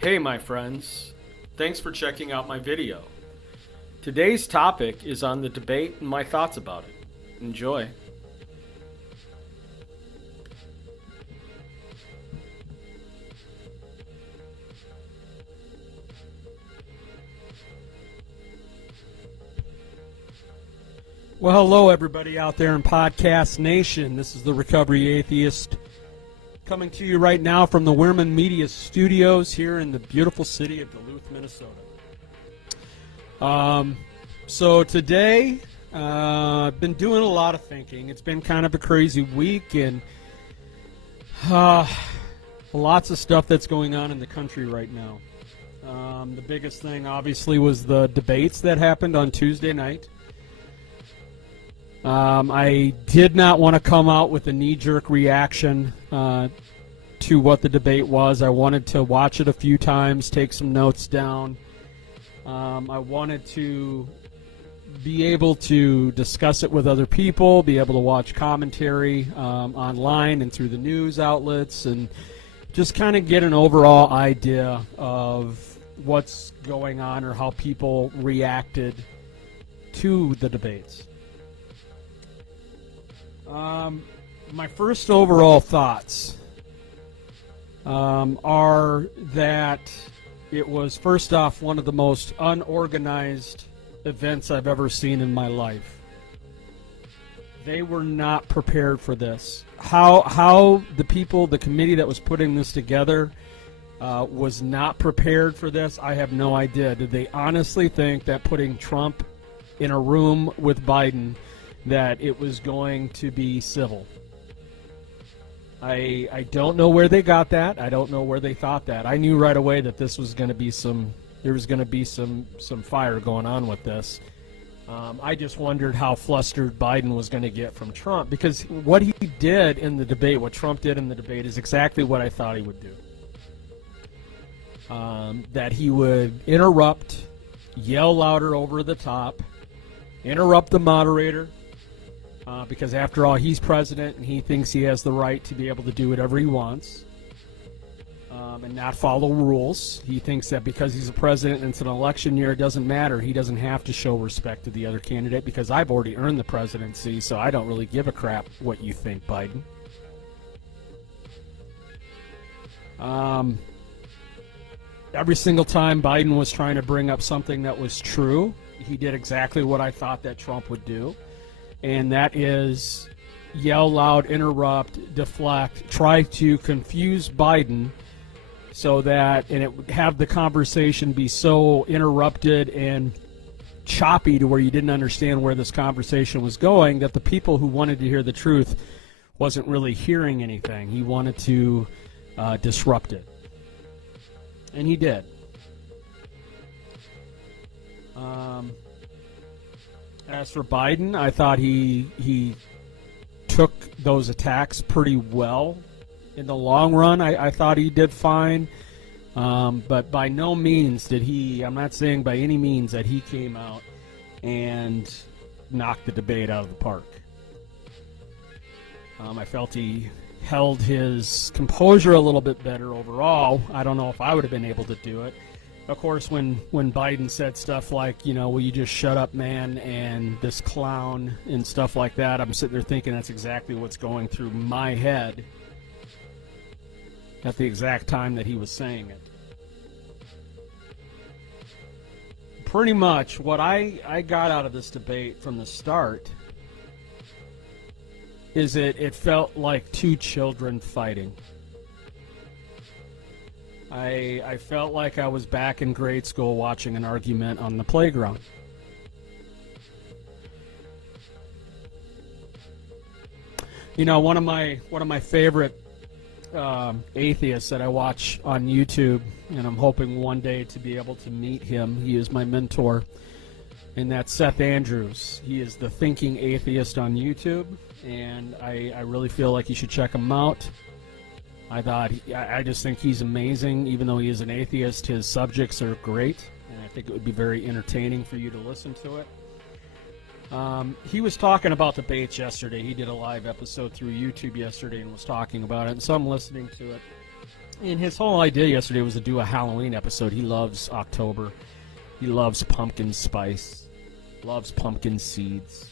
Hey my friends, thanks for checking out my video. Today's topic is on the debate and my thoughts about it. Enjoy. Well, hello everybody out there in Podcast Nation. This is the Recovery Atheist coming to you right now from the Wierman Media Studios here in the beautiful city of Duluth, Minnesota. So today, I've been doing a lot of thinking. It's been kind of a crazy week, and lots of stuff that's going on in the country right now. The biggest thing, obviously, was the debates that happened on Tuesday night. I did not want to come out with a knee-jerk reaction to what the debate was. I wanted to watch it a few times, take some notes down. I wanted to be able to discuss it with other people, be able to watch commentary online and through the news outlets, and just kind of get an overall idea of what's going on or how people reacted to the debates. My first overall thoughts are that it was, first off, one of the most unorganized events I've ever seen in my life. They were not prepared for this. How the people, the committee that was putting this together was not prepared for this, I have no idea. Did they honestly think that putting Trump in a room with Biden, that it was going to be civil? I don't know where they got that. I don't know where they thought that. I knew right away that this was going to be some fire going on with this. I just wondered how flustered Biden was going to get from Trump, because what he did in the debate, what Trump did in the debate, is exactly what I thought he would do. That he would interrupt, yell louder over the top, interrupt the moderator, because after all, he's president and he thinks he has the right to be able to do whatever he wants and not follow rules. He thinks that because he's a president and it's an election year, it doesn't matter. He doesn't have to show respect to the other candidate because I've already earned the presidency, so I don't really give a crap what you think, Biden. Every single time Biden was trying to bring up something that was true, he did exactly what I thought that Trump would do. And that is yell loud, interrupt, deflect, try to confuse Biden so that, and it would have the conversation be so interrupted and choppy to where you didn't understand where this conversation was going, that the people who wanted to hear the truth wasn't really hearing anything. He wanted to disrupt it. And he did. As for Biden, I thought he took those attacks pretty well. In the long run, I thought he did fine. But by no means did he, I'm not saying by any means that he came out and knocked the debate out of the park. I felt he held his composure a little bit better overall. I don't know if I would have been able to do it. Of course, when Biden said stuff like, will you just shut up, man, and this clown and stuff like that, I'm sitting there thinking that's exactly what's going through my head at the exact time that he was saying it. Pretty much what I got out of this debate from the start is it felt like two children fighting. I felt like I was back in grade school watching an argument on the playground. One of my favorite atheists that I watch on YouTube, and I'm hoping one day to be able to meet him. He is my mentor, and that's Seth Andrews. He is the Thinking Atheist on YouTube, and I really feel like you should check him out. I just think he's amazing. Even though he is an atheist, his subjects are great, and I think it would be very entertaining for you to listen to it. He was talking about debates yesterday. He did a live episode through YouTube yesterday and was talking about it, and so I'm listening to it. And his whole idea yesterday was to do a Halloween episode. He loves October. He loves pumpkin spice. Loves pumpkin seeds.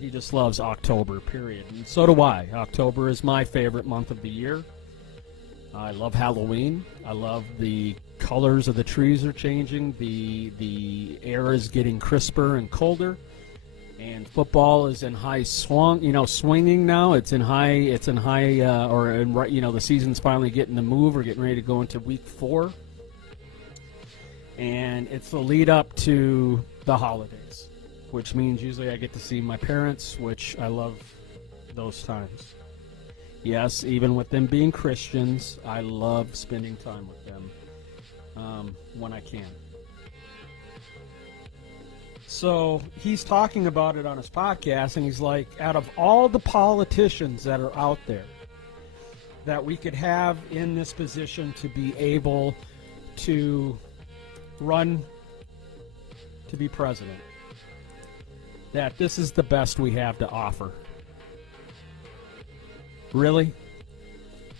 He just loves October, period. And so do I. October is my favorite month of the year. I love Halloween. I love the colors of the trees are changing. The air is getting crisper and colder. And football is in high swinging now. It's in high, the season's finally getting to move. We're getting ready to go into week 4. And it's the lead up to the holidays, which means usually I get to see my parents, which I love those times. Yes, even with them being Christians, I love spending time with them when I can. So he's talking about it on his podcast, and he's like, out of all the politicians that are out there that we could have in this position to be able to run to be president, that this is the best we have to offer. Really?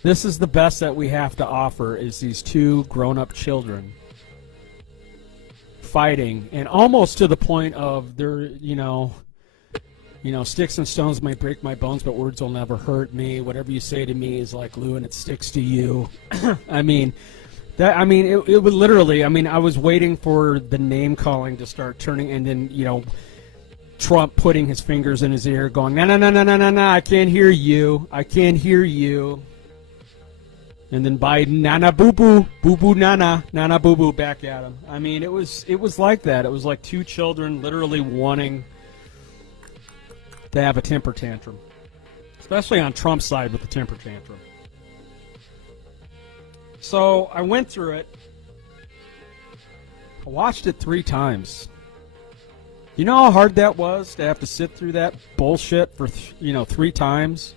This is the best that we have to offer, is these 2 grown-up children fighting, and almost to the point of they're, sticks and stones might break my bones, but words will never hurt me. Whatever you say to me is like glue, and it sticks to you. It would literally. I was waiting for the name calling to start turning, and then Trump putting his fingers in his ear, going, no, I can't hear you. And then Biden, nana boo boo nana boo boo, back at him. It was like that. It was like 2 children literally wanting to have a temper tantrum, especially on Trump's side with the temper tantrum. So I went through it. I watched it 3 times. You know how hard that was to have to sit through that bullshit for 3 times?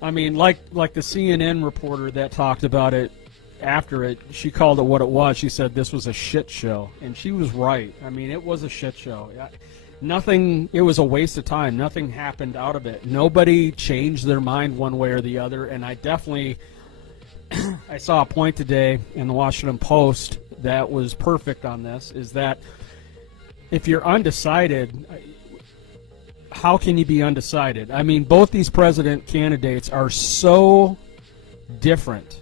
Like the CNN reporter that talked about it after it, she called it what it was. She said this was a shit show, and she was right. It was a shit show. It was a waste of time. Nothing happened out of it. Nobody changed their mind one way or the other, and I definitely, I saw a point today in the Washington Post that was perfect on this, is that if you're undecided, how can you be undecided? Both these president candidates are so different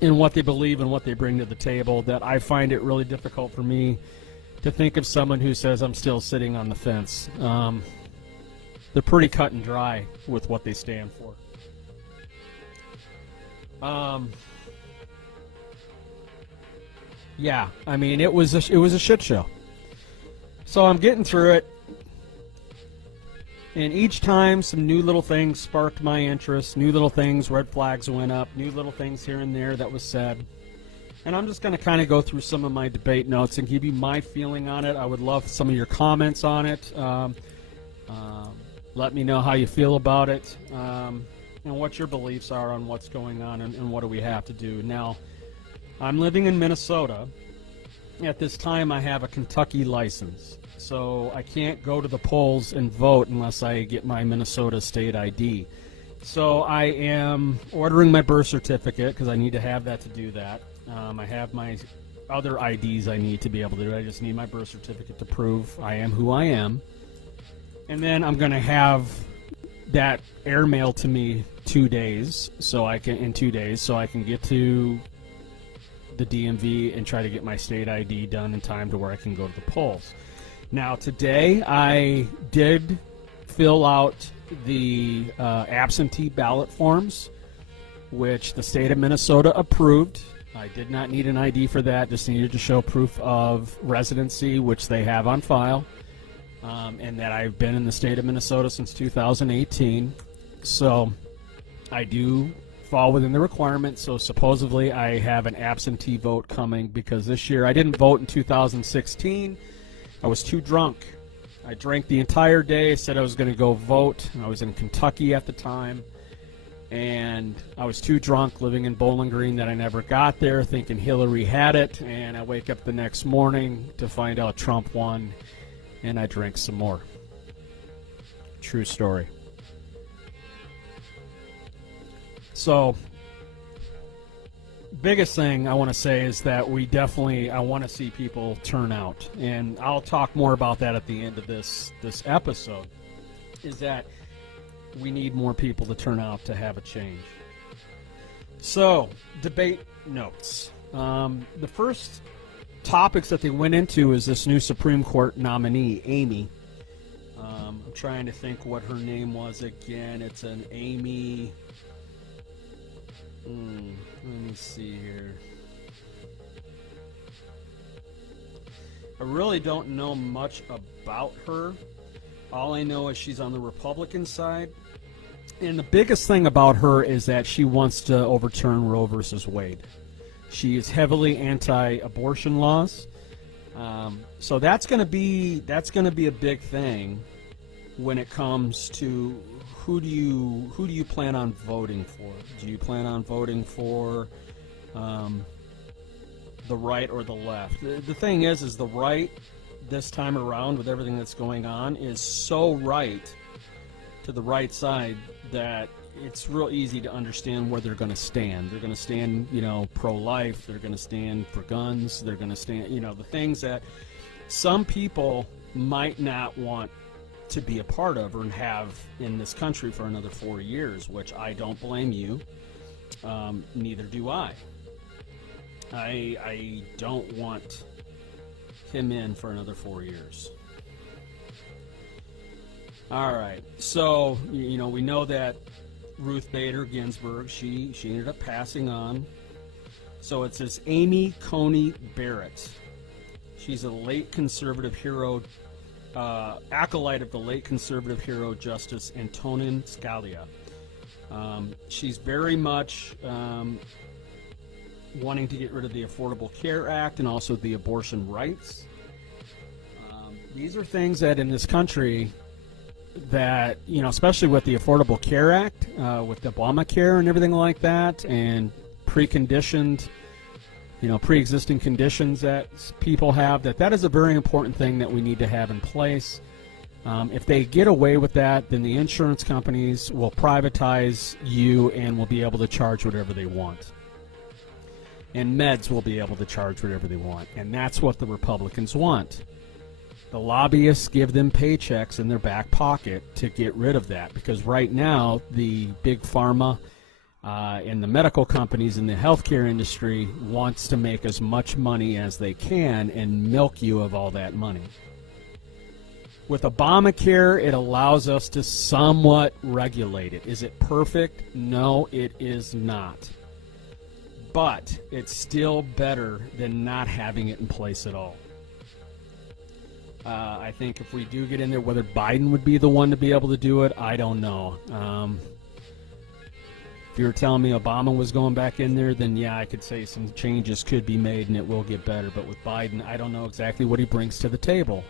in what they believe and what they bring to the table that I find it really difficult for me to think of someone who says I'm still sitting on the fence. They're pretty cut and dry with what they stand for. It was a shit show. So I'm getting through it. And each time some new little things sparked my interest, new little things, red flags went up, new little things here and there that was said. And I'm just going to kind of go through some of my debate notes and give you my feeling on it. I would love some of your comments on it. Let me know how you feel about it and what your beliefs are on what's going on and what do we have to do. Now, I'm living in Minnesota. At this time, I have a Kentucky license. So I can't go to the polls and vote unless I get my Minnesota state ID. So I am ordering my birth certificate because I need to have that to do that. I have my other IDs I need to be able to do it. I just need my birth certificate to prove I am who I am. And then I'm going to have that airmail to me 2 days, so I can get to the DMV and try to get my state ID done in time to where I can go to the polls. Now, today I did fill out the absentee ballot forms, which the state of Minnesota approved. I did not need an ID for that, just needed to show proof of residency, which they have on file, and that I've been in the state of Minnesota since 2018. So I do fall within the requirements, so supposedly I have an absentee vote coming because this year I didn't vote in 2016. I was too drunk. I drank the entire day, said I was going to go vote, and I was in Kentucky at the time, and I was too drunk living in Bowling Green that I never got there, thinking Hillary had it, and I wake up the next morning to find out Trump won, and I drank some more. True story. So biggest thing I want to say is that I want to see people turn out, and I'll talk more about that at the end of this episode, is that we need more people to turn out to have a change. So, debate notes. The first topics that they went into is this new Supreme Court nominee, Amy. I'm trying to think what her name was again. It's an Amy... let me see here. I really don't know much about her. All I know is she's on the Republican side. And the biggest thing about her is that she wants to overturn Roe versus Wade. She is heavily anti-abortion laws. So that's going to be a big thing when it comes to who do you plan on voting for? Do you plan on voting for the right or the left? The thing is the right this time around, with everything that's going on, is so right to the right side that it's real easy to understand where they're going to stand. They're going to stand, pro-life. They're going to stand for guns. They're going to stand, the things that some people might not want to be a part of or have in this country for another 4 years, which I don't blame you. Neither do I. I don't want him in for another 4 years. All right, so we know that Ruth Bader Ginsburg, she ended up passing on. So it says Amy Coney Barrett. She's a late conservative hero, acolyte of the late conservative hero Justice Antonin Scalia. She's very much wanting to get rid of the Affordable Care Act and also the abortion rights. These are things that in this country that, especially with the Affordable Care Act, with Obamacare and everything like that, and pre-existing conditions that people have, that is a very important thing that we need to have in place. If they get away with that, then the insurance companies will privatize you and will be able to charge whatever they want. And meds will be able to charge whatever they want. And that's what the Republicans want. The lobbyists give them paychecks in their back pocket to get rid of that, because right now the big pharma and the medical companies in the healthcare industry wants to make as much money as they can and milk you of all that money. With Obamacare, it allows us to somewhat regulate it. Is it perfect? No, it is not. But it's still better than not having it in place at all. I think if we do get in there, whether Biden would be the one to be able to do it, I don't know. If you were telling me Obama was going back in there, then yeah, I could say some changes could be made and it will get better. But with Biden, I don't know exactly what he brings to the table.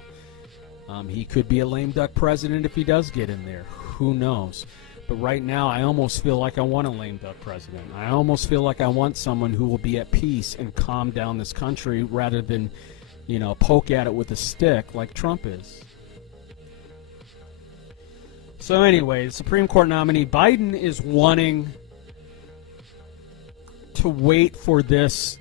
He could be a lame duck president if he does get in there. Who knows? But right now, I almost feel like I want a lame duck president. I almost feel like I want someone who will be at peace and calm down this country rather than, poke at it with a stick like Trump is. So anyway, the Supreme Court nominee, Biden is wanting to wait for this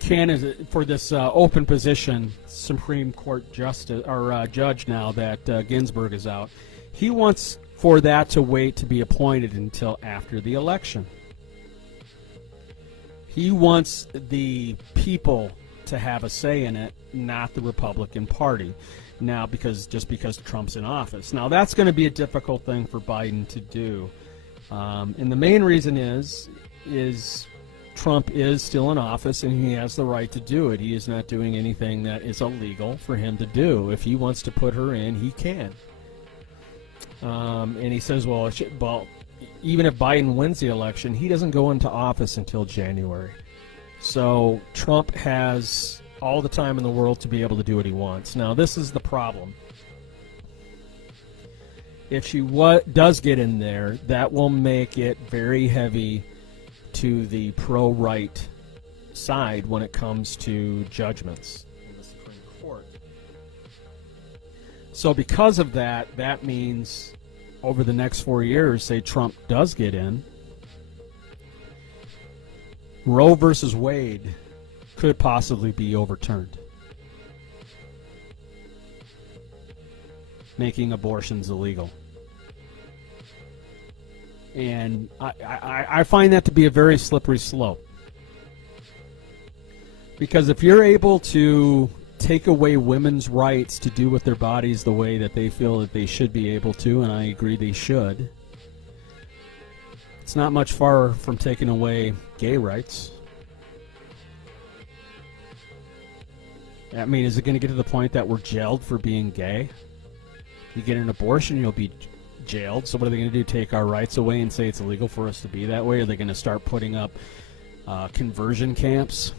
candidate, for this open position, Supreme Court justice or judge now that Ginsburg is out. He wants for that to wait to be appointed until after the election. He wants the people to have a say in it, not the Republican Party. Now, because Trump's in office. Now, that's going to be a difficult thing for Biden to do. And the main reason is Trump is still in office and he has the right to do it. He is not doing anything that is illegal for him to do. If he wants to put her in, he can. And he says, well, even if Biden wins the election, he doesn't go into office until January. So Trump has all the time in the world to be able to do what he wants. Now, this is the problem. If she does get in there, that will make it very heavy to the pro-right side when it comes to judgments in the Supreme Court. So because of that, that means over the next 4 years, say Trump does get in, Roe versus Wade could possibly be overturned, making abortions illegal. And I find that to be a very slippery slope. Because if you're able to take away women's rights to do with their bodies the way that they feel that they should be able to, and I agree they should, it's not much far from taking away gay rights. I mean, is it going to get to the point that we're jailed for being gay? You get an abortion, you'll be jailed. So what are they going to do, take our rights away and say it's illegal for us to be that way? Are they going to start putting up conversion camps?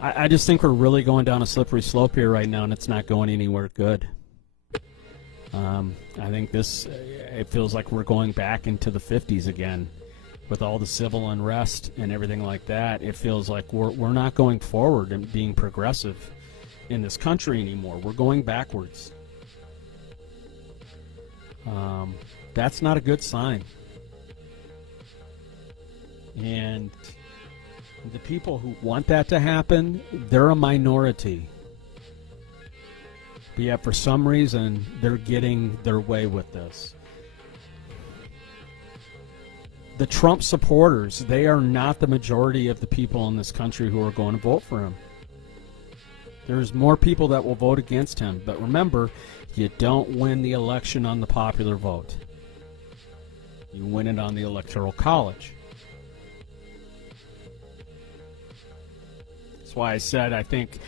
I just think we're really going down a slippery slope here right now, and it's not going anywhere good. I think it feels like we're going back into the 50s again with all the civil unrest and everything like that. It feels like we're not going forward and being progressive in this country anymore. We're going backwards. That's not a good sign. And the people who want that to happen, they're a minority. But yet, for some reason, they're getting their way with this. The Trump supporters, they are not the majority of the people in this country who are going to vote for him. There's more people that will vote against him. But remember, you don't win the election on the popular vote. You win it on the Electoral College. That's why I said I think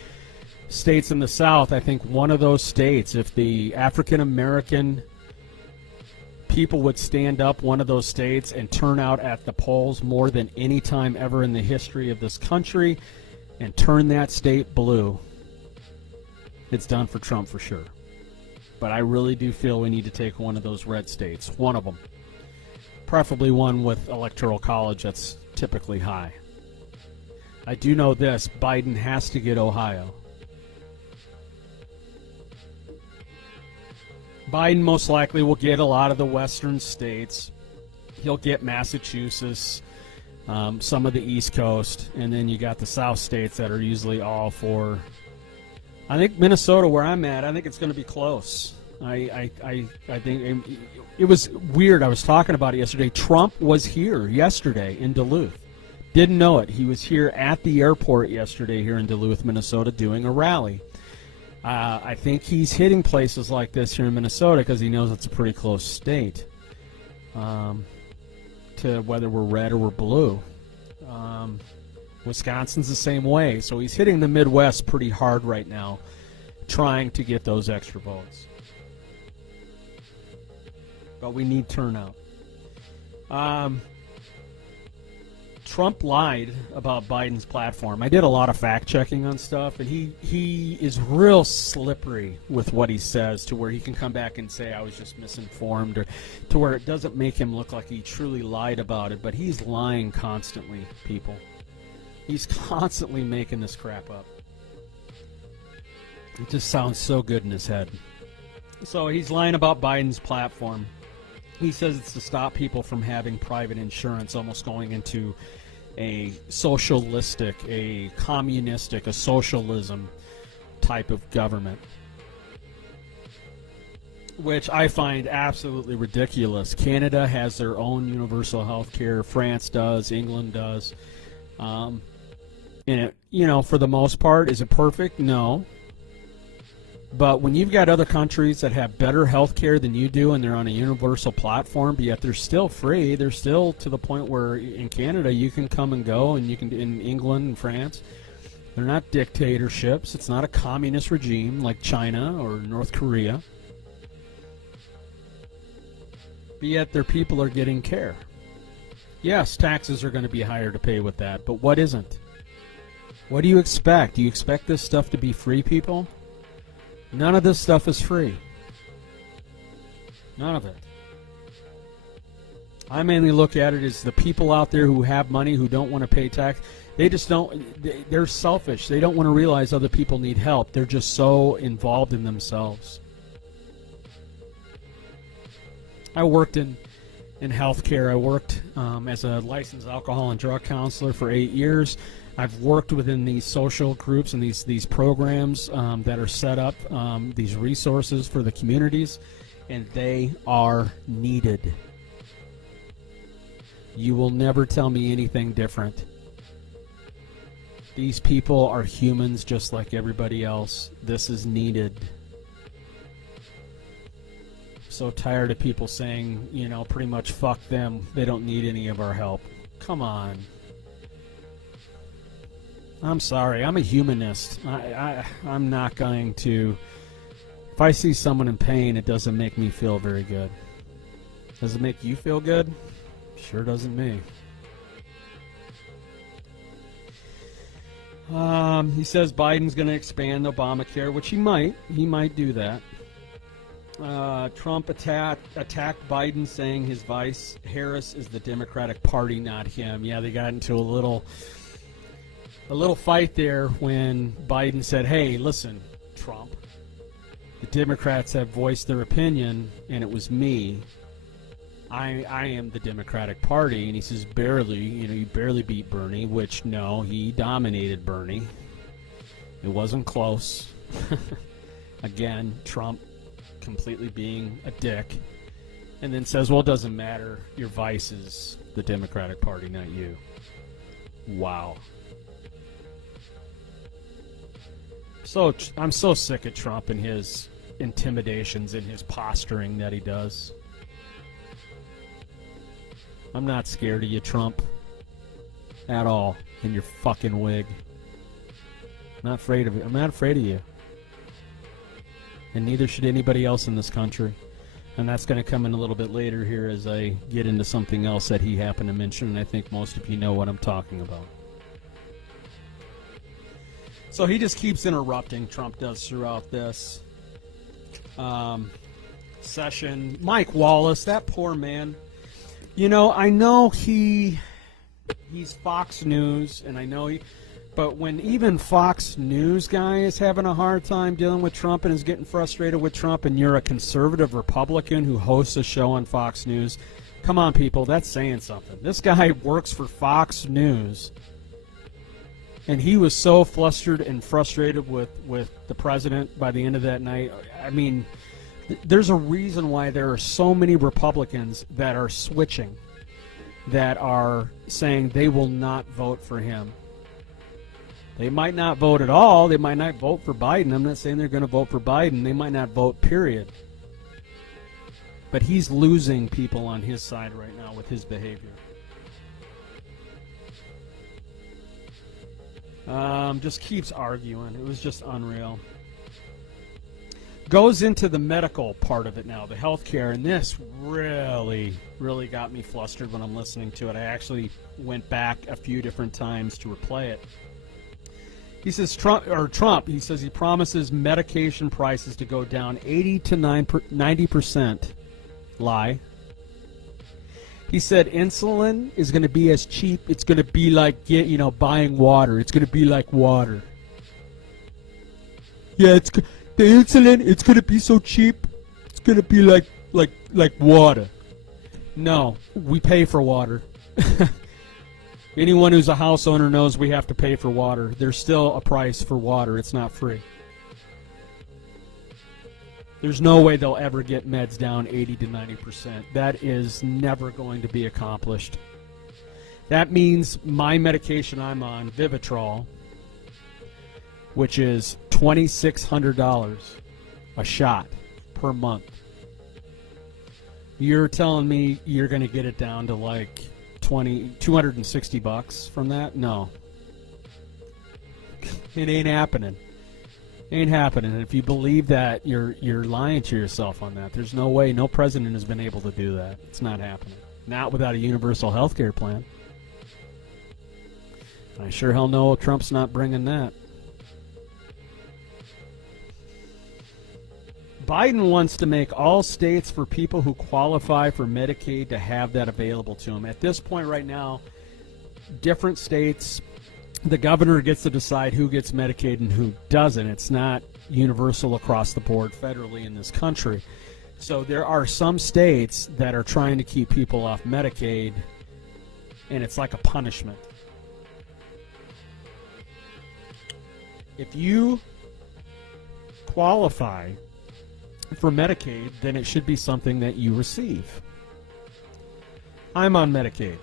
states in the South, I think one of those states, if the African American people would stand up, one of those states, and turn out at the polls more than any time ever in the history of this country and turn that state blue, it's done for Trump for sure. But I really do feel we need to take one of those red states, one of them. Preferably one with Electoral College that's typically high. I do know this, Biden has to get Ohio. Biden most likely will get a lot of the western states. He'll get Massachusetts, some of the East Coast, and then you got the South states that are usually all for. I think Minnesota, where I'm at, I think it's going to be close. I think it was weird. I was talking about it yesterday. Trump was here yesterday in Duluth. Didn't know it. He was here at the airport yesterday here in Duluth, Minnesota, doing a rally. I think he's hitting places like this here in Minnesota because he knows it's a pretty close state to whether we're red or we're blue. Wisconsin's the same way. So he's hitting the Midwest pretty hard right now, trying to get those extra votes. But we need turnout. Trump lied about Biden's platform. I did a lot of fact-checking on stuff, and he is real slippery with what he says to where he can come back and say, I was just misinformed, or to where it doesn't make him look like he truly lied about it, but he's lying constantly, people. He's constantly making this crap up. It just sounds so good in his head. So he's lying about Biden's platform. He says it's to stop people from having private insurance, almost going into a socialistic, a communistic, a socialism type of government, which I find absolutely ridiculous. Canada has their own universal health care. France does. England does. And it, for the most part, is it perfect? No. But when you've got other countries that have better health care than you do and they're on a universal platform, but yet they're still free, they're still to the point where in Canada you can come and go, and you can in England and France. They're not dictatorships. It's not a communist regime like China or North Korea. But yet their people are getting care. Yes, taxes are going to be higher to pay with that, but what isn't? What do you expect? Do you expect this stuff to be free, people? None of this stuff is free. None of it. I mainly look at it as the people out there who have money, who don't want to pay tax. They just don't, they're selfish. They don't want to realize other people need help. They're just so involved in themselves. I worked in in healthcare. I worked as a licensed alcohol and drug counselor for 8 years. I've worked within these social groups and these programs that are set up, these resources for the communities, and they are needed. You will never tell me anything different. These people are humans just like everybody else. This is needed. So tired of people saying, you know, pretty much fuck them. They don't need any of our help. Come on. I'm sorry. I'm a humanist. I'm not going to... If I see someone in pain, it doesn't make me feel very good. Does it make you feel good? Sure doesn't me. He says Biden's going to expand Obamacare, which he might. He might do that. Trump attacked Biden, saying his vice, Harris, is the Democratic Party, not him. Yeah, they got into a little fight there when Biden said, hey, listen, Trump, the Democrats have voiced their opinion, and it was me. I am the Democratic Party. And he says, barely, you barely beat Bernie, which, no, he dominated Bernie. It wasn't close. Again, Trump completely being a dick. And then says, well, it doesn't matter. Your vice is the Democratic Party, not you. Wow. So I'm so sick of Trump and his intimidations and his posturing that he does. I'm not scared of you, Trump. At all. In your fucking wig. I'm not afraid of it. I'm not afraid of you. And neither should anybody else in this country. And that's going to come in a little bit later here as I get into something else that he happened to mention, and I think most of you know what I'm talking about. So he just keeps interrupting, Trump does, throughout this session. Mike Wallace, that poor man. You know, I know he's Fox News, and I know but when even Fox News guy is having a hard time dealing with Trump and is getting frustrated with Trump, and you're a conservative Republican who hosts a show on Fox News, come on, people, that's saying something. This guy works for Fox News, and he was so flustered and frustrated with the president by the end of that night. I mean, there's a reason why there are so many Republicans that are switching, that are saying they will not vote for him. They might not vote at all. They might not vote for Biden. I'm not saying they're going to vote for Biden. They might not vote, period. But he's losing people on his side right now with his behavior. Just keeps arguing. It was just unreal. Goes into the medical part of it now, the healthcare, and this really, really got me flustered when I'm listening to it. I actually went back a few different times to replay it. He says Trump, he says he promises medication prices to go down 80 to 90%. Lie. He said insulin is going to be as cheap. It's going to be like buying water. It's going to be like water. Yeah, the insulin, it's going to be so cheap, it's going to be like water. No, we pay for water. Anyone who's a house owner knows we have to pay for water. There's still a price for water. It's not free. There's no way they'll ever get meds down 80 to 90%. That is never going to be accomplished. That means my medication I'm on, Vivitrol, which is $2,600 a shot per month. You're telling me you're going to get it down to like $260 from that? No. It ain't happening. Ain't happening. And if you believe that, you're lying to yourself on that. There's no way. No president has been able to do that. It's not happening. Not without a universal health care plan. I sure hell know Trump's not bringing that. Biden wants to make all states for people who qualify for Medicaid to have that available to them. At this point right now, different states, the governor gets to decide who gets Medicaid and who doesn't. It's not universal across the board federally in this country. So there are some states that are trying to keep people off Medicaid, and it's like a punishment. If you qualify for Medicaid, then it should be something that you receive. I'm on Medicaid.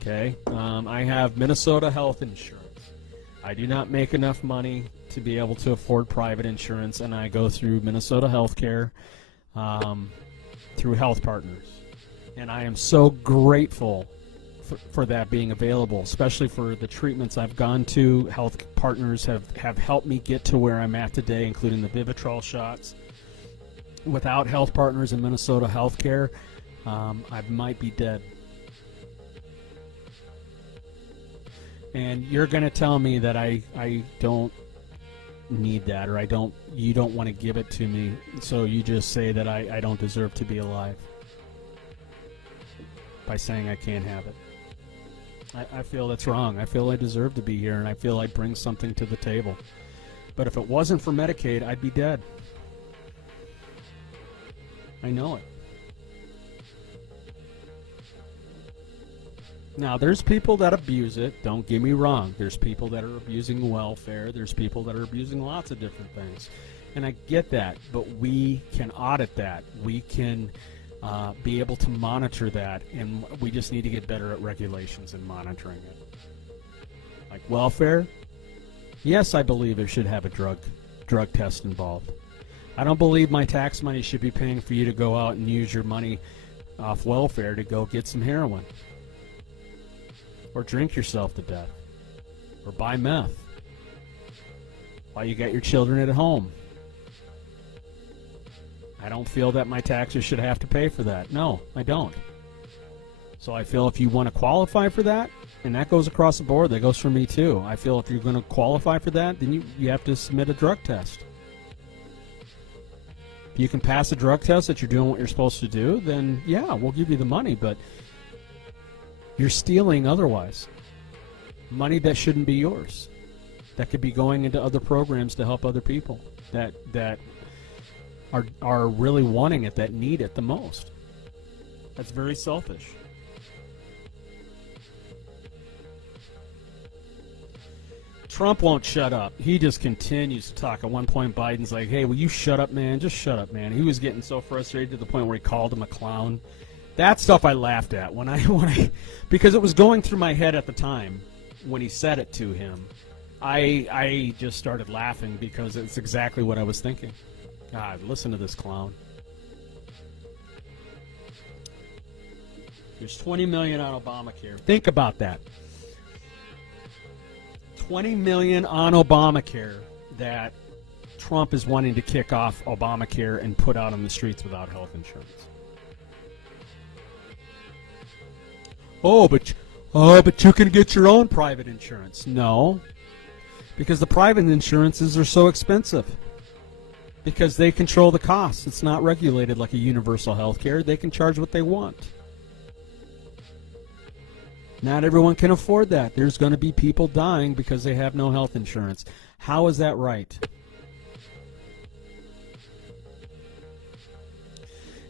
Okay, I have Minnesota health insurance. I do not make enough money to be able to afford private insurance, and I go through Minnesota Healthcare through Health Partners. And I am so grateful for that being available, especially for the treatments I've gone to. Health Partners have helped me get to where I'm at today, including the Vivitrol shots. Without Health Partners and Minnesota Healthcare, I might be dead. And you're going to tell me that I don't need that, or you don't want to give it to me, so you just say that I don't deserve to be alive by saying I can't have it. I feel that's wrong. I feel I deserve to be here, and I feel I bring something to the table. But if it wasn't for Medicaid, I'd be dead. I know it. Now, there's people that abuse it. Don't get me wrong. There's people that are abusing welfare. There's people that are abusing lots of different things. And I get that, but we can audit that. We can be able to monitor that, and we just need to get better at regulations and monitoring it. Like welfare, yes, I believe it should have a drug test involved. I don't believe my tax money should be paying for you to go out and use your money off welfare to go get some heroin, or drink yourself to death, or buy meth while you got your children at home. I don't feel that my taxes should have to pay for that. No, I don't. So I feel if you want to qualify for that, and that goes across the board, that goes for me too. I feel if you're going to qualify for that, then you have to submit a drug test. If you can pass a drug test that you're doing what you're supposed to do, then yeah, we'll give you the money, but you're stealing otherwise. Money that shouldn't be yours. That could be going into other programs to help other people that are really wanting it, that need it the most. That's very selfish. Trump won't shut up. He just continues to talk. At one point, Biden's like, hey, will you shut up, man? Just shut up, man. He was getting so frustrated to the point where he called him a clown. That stuff I laughed at when I because it was going through my head at the time when he said it to him. I just started laughing because it's exactly what I was thinking. God, listen to this clown. There's $20 million on Obamacare. Think about that. $20 million on Obamacare that Trump is wanting to kick off Obamacare and put out on the streets without health insurance. But you can get your own private insurance. No, because the private insurances are so expensive. Because they control the costs. It's not regulated like a universal health care. They can charge what they want. Not everyone can afford that. There's going to be people dying because they have no health insurance. How is that right?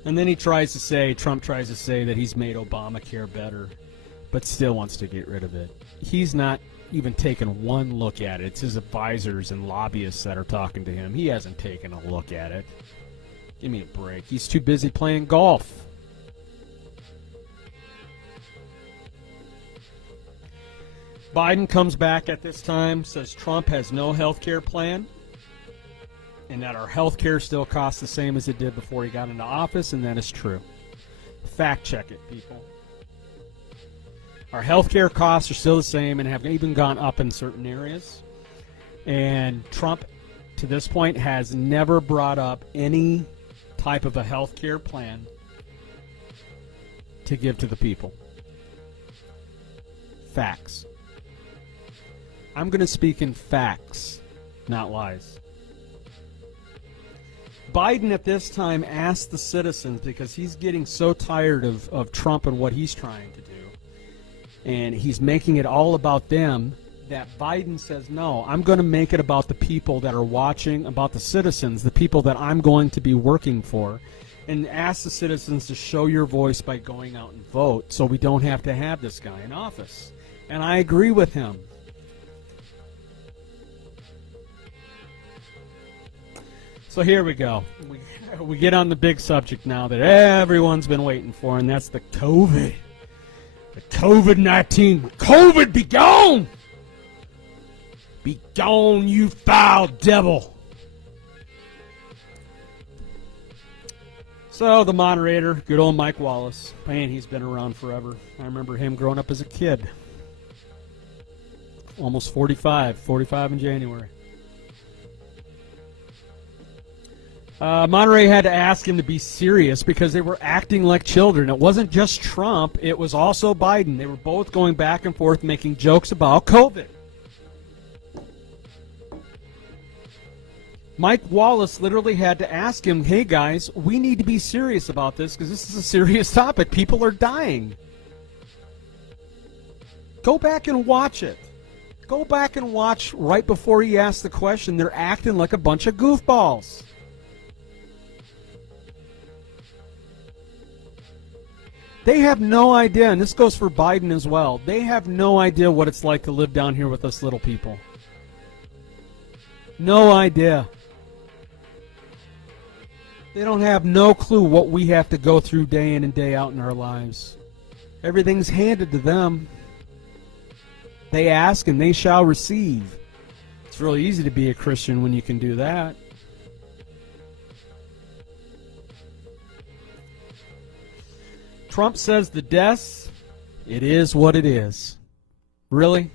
And then Trump tries to say that he's made Obamacare better, but still wants to get rid of it. He's not even taken one look at it. It's his advisors and lobbyists that are talking to him. He hasn't taken a look at it. Give me a break. He's too busy playing golf. Biden comes back at this time, says Trump has no health care plan, and that our health care still costs the same as it did before he got into office, and that is true. Fact check it, people. Our health care costs are still the same and have even gone up in certain areas. And Trump, to this point, has never brought up any type of a health care plan to give to the people. Facts. I'm going to speak in facts, not lies. Biden at this time asked the citizens, because he's getting so tired of Trump and what he's trying to do, and he's making it all about them, that Biden says, no, I'm going to make it about the people that are watching, about the citizens, the people that I'm going to be working for, and ask the citizens to show your voice by going out and vote so we don't have to have this guy in office. And I agree with him. So here we go. We get on the big subject now that everyone's been waiting for, and that's the COVID. The COVID-19. COVID, be gone! Be gone, you foul devil! So the moderator, good old Mike Wallace, man, he's been around forever. I remember him growing up as a kid. Almost 45 in January. Monterey had to ask him to be serious because they were acting like children. It wasn't just Trump, it was also Biden. They were both going back and forth making jokes about COVID. Mike Wallace literally had to ask him, hey guys, we need to be serious about this because this is a serious topic. People are dying. Go back and watch it. Go back and watch right before he asked the question. They're acting like a bunch of goofballs. They have no idea, and this goes for Biden as well, they have no idea what it's like to live down here with us little people. No idea. They don't have no clue what we have to go through day in and day out in our lives. Everything's handed to them. They ask and they shall receive. It's really easy to be a Christian when you can do that. Trump says the deaths, it is what it is. Really?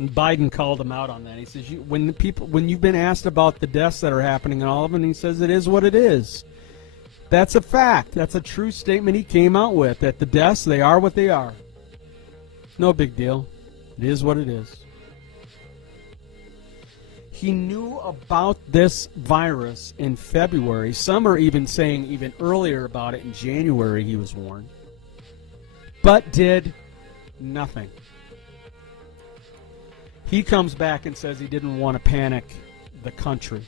And Biden called him out on that. He says, when you've been asked about the deaths that are happening and all of them, he says it is what it is. That's a fact. That's a true statement he came out with, that the deaths, they are what they are. No big deal. It is what it is. He knew about this virus in February. Some are even saying even earlier about it in January he was warned. But did nothing. He comes back and says he didn't want to panic the country.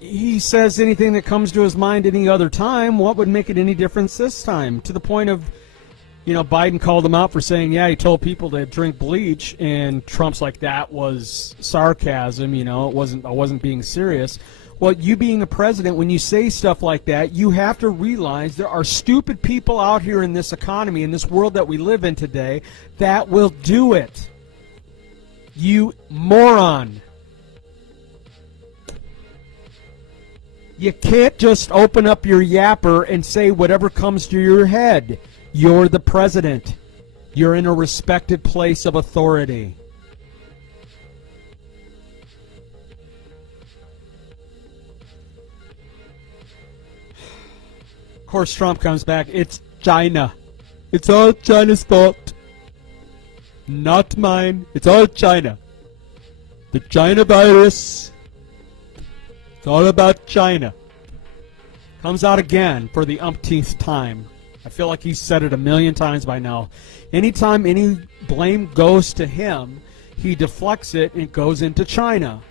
He says anything that comes to his mind any other time, what would make it any difference this time? To the point of, Biden called him out for saying, yeah, he told people to drink bleach, and Trump's like, that was sarcasm, I wasn't being serious. Well, you being a president, when you say stuff like that, you have to realize there are stupid people out here in this economy, in this world that we live in today, that will do it. You moron. You can't just open up your yapper and say whatever comes to your head. You're the president. You're in a respected place of authority. Of course, Trump comes back. It's China. It's all China's fault. Not mine. It's all China. The China virus. It's all about China. Comes out again for the umpteenth time. I feel like he's said it a million times by now. Anytime any blame goes to him, he deflects it and it goes into China.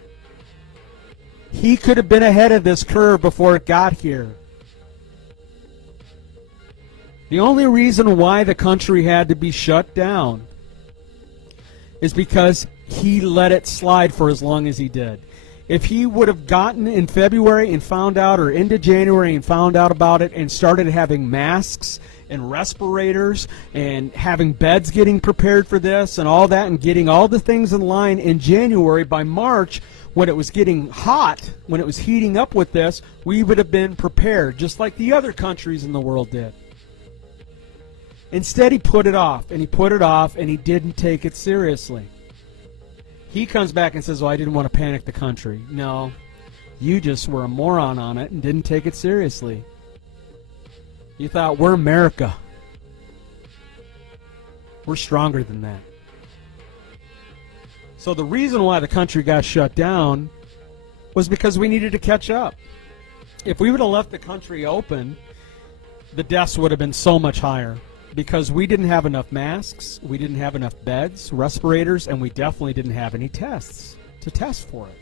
He could have been ahead of this curve before it got here. The only reason why the country had to be shut down is because he let it slide for as long as he did. If he would have gotten in February and found out, or into January and found out about it and started having masks and respirators and having beds getting prepared for this and all that and getting all the things in line in January, by March, when it was getting hot, when it was heating up with this, we would have been prepared, just like the other countries in the world did. Instead, he put it off, and he put it off, and he didn't take it seriously. He comes back and says, well, I didn't want to panic the country. No, you just were a moron on it and didn't take it seriously. You thought, we're America. We're stronger than that. So the reason why the country got shut down was because we needed to catch up. If we would have left the country open, the deaths would have been so much higher. because we didn't have enough masks, we didn't have enough beds, respirators, and we definitely didn't have any tests to test for it.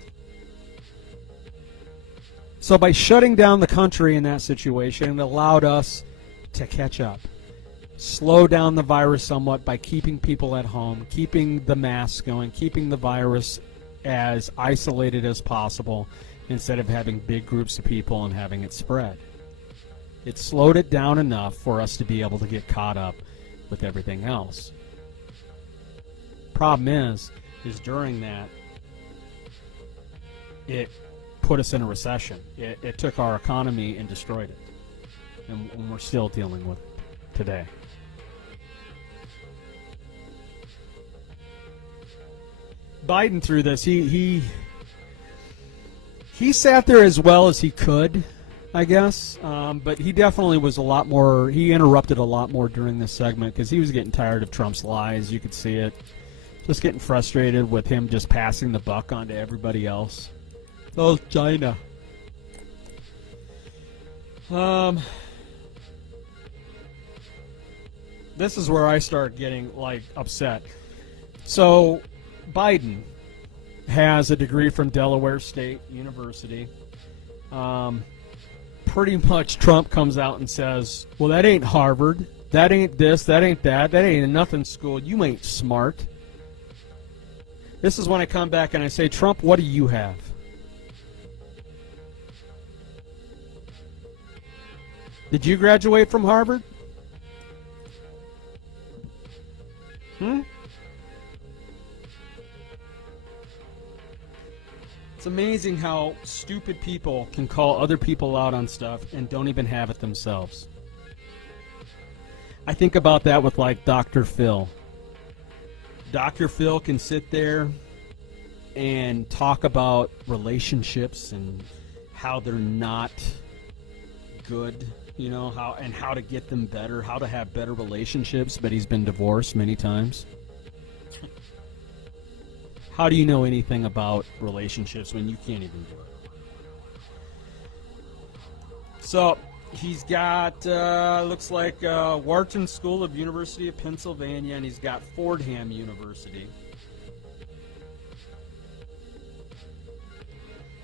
So by shutting down the country in that situation, it allowed us to catch up. Slow down the virus somewhat by keeping people at home, keeping the masks going, keeping the virus as isolated as possible instead of having big groups of people and having it spread. It slowed it down enough for us to be able to get caught up with everything else. Problem is during that, it put us in a recession. It took our economy and destroyed it. And we're still dealing with it today. Biden through this, he sat there as well as he could, I guess, but he definitely was a lot more, he interrupted a lot more during this segment because he was getting tired of Trump's lies. You could see it. Just getting frustrated with him just passing the buck on to everybody else. Oh, China. This is where I start getting, like, upset. So, Biden has a degree from Delaware State University. Pretty much Trump comes out and says, well, that ain't Harvard. That ain't this. That ain't that. That ain't a nothing school. You ain't smart. This is when I come back and I say, Trump, what do you have? Did you graduate from Harvard? It's amazing how stupid people can call other people out on stuff and don't even have it themselves. I think about that with, like, Dr. Phil. Dr. Phil can sit there and talk about relationships and how they're not good, you know, how to get them better, how to have better relationships, but he's been divorced many times. How do you know anything about relationships when you can't even do it? So he's got, looks like Wharton School of University of Pennsylvania, and he's got Fordham University.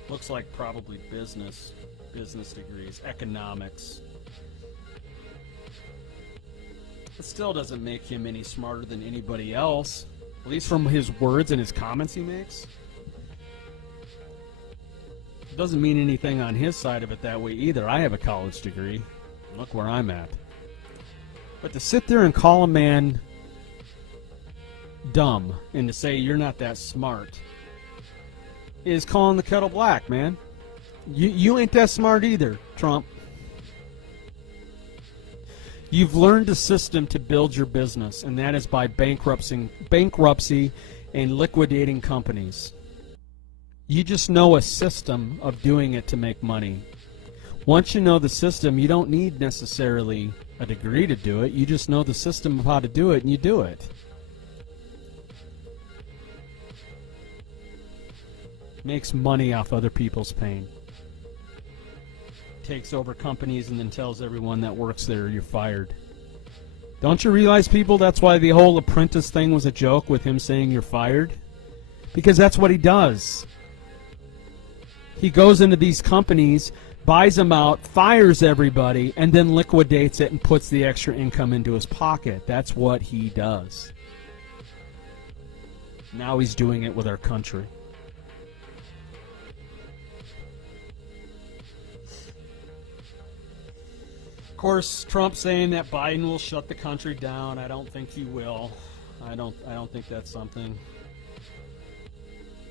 Looks like probably business degrees, economics. It still doesn't make him any smarter than anybody else. At least from his words and his comments he makes. It doesn't mean anything on his side of it that way either. I have a college degree. Look where I'm at. But to sit there and call a man dumb and to say you're not that smart is calling the kettle black, man. You ain't that smart either, Trump. You've learned a system to build your business, and that is by bankruptcy and liquidating companies. You just know a system of doing it to make money. Once you know the system, you don't need necessarily a degree to do it. You just know the system of how to do it, and you do it. Makes money off other people's pain. Takes over companies and then tells everyone that works there you're fired. Don't you realize, people, that's why the whole apprentice thing was a joke with him saying you're fired? Because that's what he does. He goes into these companies, buys them out, fires everybody, and then liquidates it and puts the extra income into his pocket. That's what he does. Now he's doing it with our country. Of course, Trump saying that Biden will shut the country down. I don't think he will. I don't think that's something.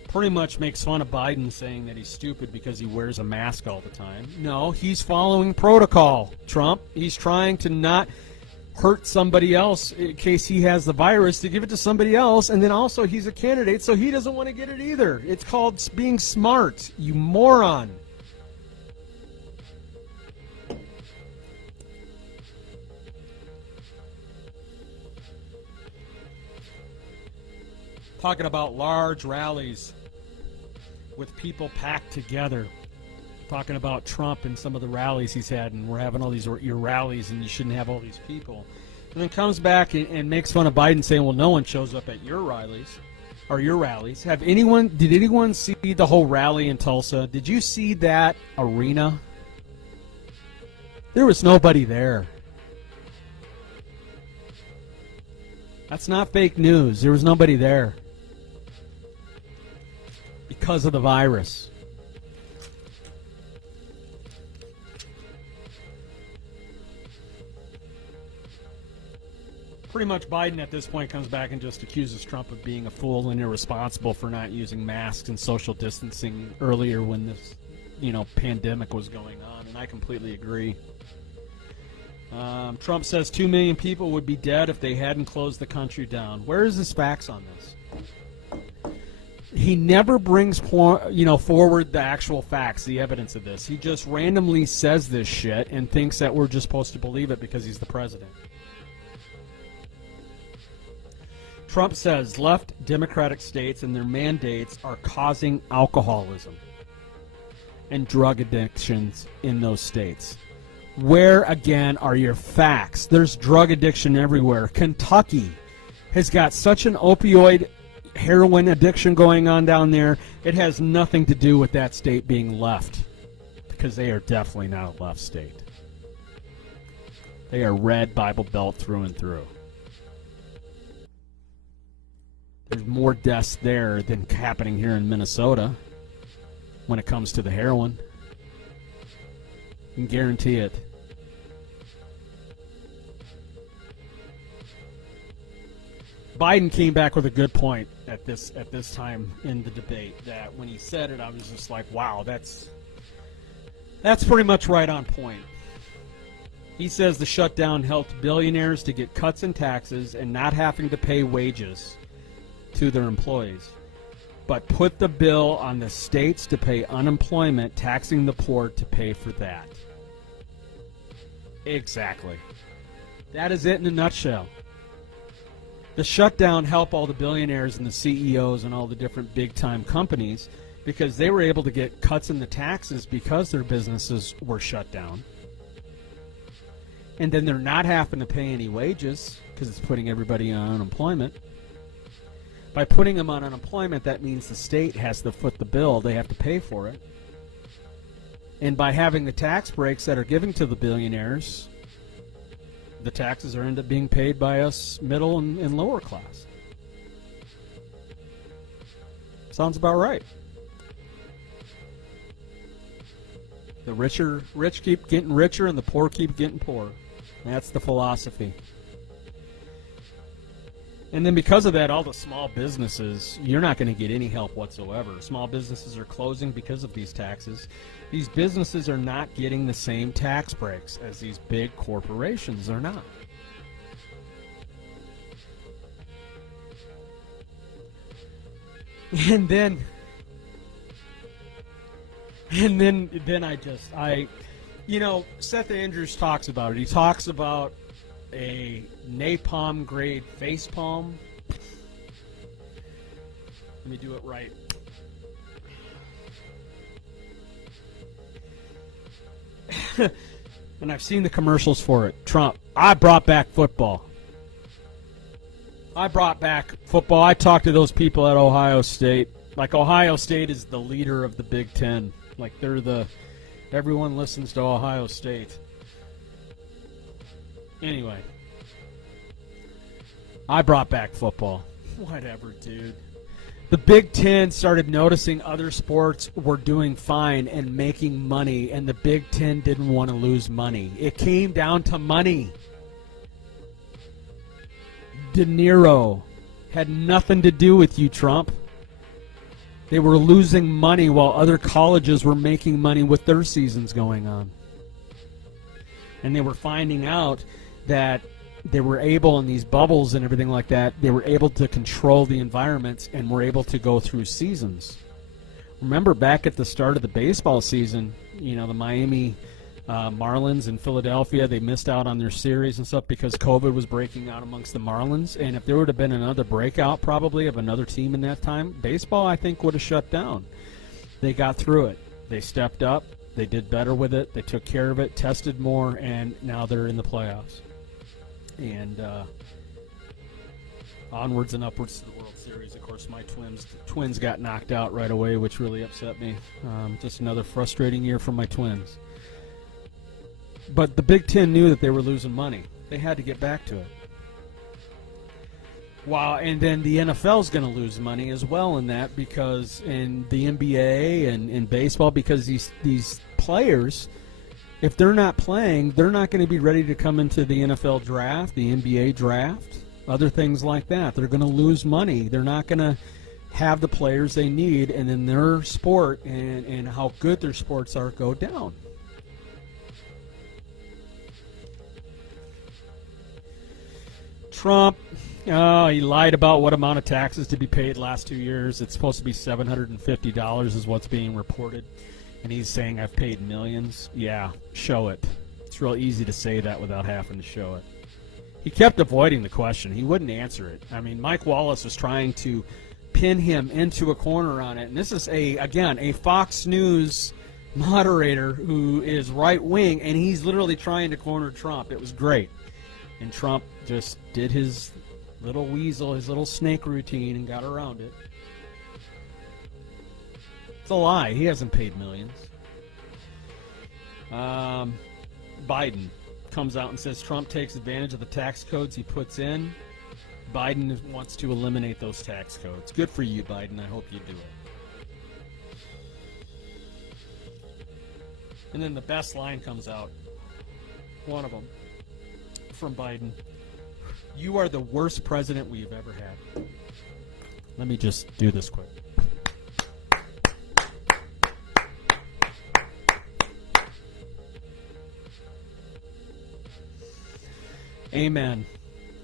Pretty much makes fun of Biden saying that he's stupid because he wears a mask all the time. No, he's following protocol, Trump. He's trying to not hurt somebody else in case he has the virus, to give it to somebody else, and then also he's a candidate, so he doesn't want to get it either. It's called being smart, you moron. Talking about large rallies with people packed together. Talking about Trump and some of the rallies he's had, and we're having all these your rallies and you shouldn't have all these people. and then comes back and makes fun of Biden, saying, well, no one shows up at your rallies. Or your rallies. Did anyone see the whole rally in Tulsa? Did you see that arena? There was nobody there. That's not fake news. There was nobody there. Because of the virus. Pretty much Biden at this point comes back and just accuses Trump of being a fool and irresponsible for not using masks and social distancing earlier when this, pandemic was going on, and I completely agree. Trump says 2 million people would be dead if they hadn't closed the country down. Where is his facts on this? He never brings forward the actual facts, the evidence of this. He just randomly says this shit and thinks that we're just supposed to believe it because he's the president. Trump says left Democratic states and their mandates are causing alcoholism and drug addictions in those states. Where, again, are your facts? There's drug addiction everywhere. Kentucky has got such an opioid heroin addiction going on down there. It has nothing to do with that state being left, because they are definitely not a left state. They are red Bible Belt through and through. There's more deaths there than happening here in Minnesota when it comes to the heroin. I can guarantee it. Biden came back with a good point at this time in the debate, that when he said it, I was just like, wow, that's pretty much right on point. He says the shutdown helped billionaires to get cuts in taxes and not having to pay wages to their employees, but put the bill on the states to pay unemployment, taxing the poor to pay for that. Exactly. That is it in a nutshell. The shutdown helped all the billionaires and the CEOs and all the different big-time companies because they were able to get cuts in the taxes because their businesses were shut down. And then they're not having to pay any wages because it's putting everybody on unemployment. By putting them on unemployment, that means the state has to foot the bill. They have to pay for it. And by having the tax breaks that are given to the billionaires, the taxes are end up being paid by us middle and lower class. Sounds about right. The rich keep getting richer and the poor keep getting poorer. That's the philosophy. And then because of that, all the small businesses, you're not going to get any help whatsoever. Small businesses are closing because of these taxes. These businesses are not getting the same tax breaks as these big corporations are not. And then Seth Andrews talks about it. He talks about a napalm grade facepalm. Let me do it right. And I've seen the commercials for it. Trump, I brought back football. I talked to those people at Ohio State. Like, Ohio State is the leader of the Big Ten. Like, everyone listens to Ohio State. Anyway, I brought back football. Whatever, dude. The Big Ten started noticing other sports were doing fine and making money, and the Big Ten didn't want to lose money. It came down to money. De Niro had nothing to do with you, Trump. They were losing money while other colleges were making money with their seasons going on. And they were finding out that they were able, in these bubbles and everything like that, they were able to control the environments and were able to go through seasons. Remember back at the start of the baseball season, the Miami Marlins in Philadelphia, they missed out on their series and stuff because COVID was breaking out amongst the Marlins. And if there would have been another breakout probably of another team in that time, baseball, I think, would have shut down. They got through it. They stepped up. They did better with it. They took care of it, tested more, and now they're in the playoffs. and onwards and upwards to the World Series. Of course, my Twins got knocked out right away, which really upset me. Just another frustrating year for my Twins. But the Big Ten knew that they were losing money. They had to get back to it. Wow, and then the NFL's going to lose money as well in that, because in the NBA and in baseball, because these players, if they're not playing, they're not going to be ready to come into the NFL draft, the NBA draft, other things like that. They're going to lose money. They're not going to have the players they need, and then their sport and how good their sports are go down. Trump, he lied about what amount of taxes to be paid last 2 years. It's supposed to be $750 is what's being reported. And he's saying I've paid millions. Yeah, show it. It's real easy to say that without having to show it. He kept avoiding the question. He wouldn't answer it. I mean, Mike Wallace was trying to pin him into a corner on it. And this is, a Fox News moderator who is right-wing, and he's literally trying to corner Trump. It was great. And Trump just did his little weasel, his little snake routine, and got around it. It's a lie. He hasn't paid millions. Biden comes out and says Trump takes advantage of the tax codes he puts in. Biden wants to eliminate those tax codes. Good for you, Biden. I hope you do it. And then the best line comes out. One of them. From Biden. You are the worst president we've ever had. Let me just do this quick. Amen.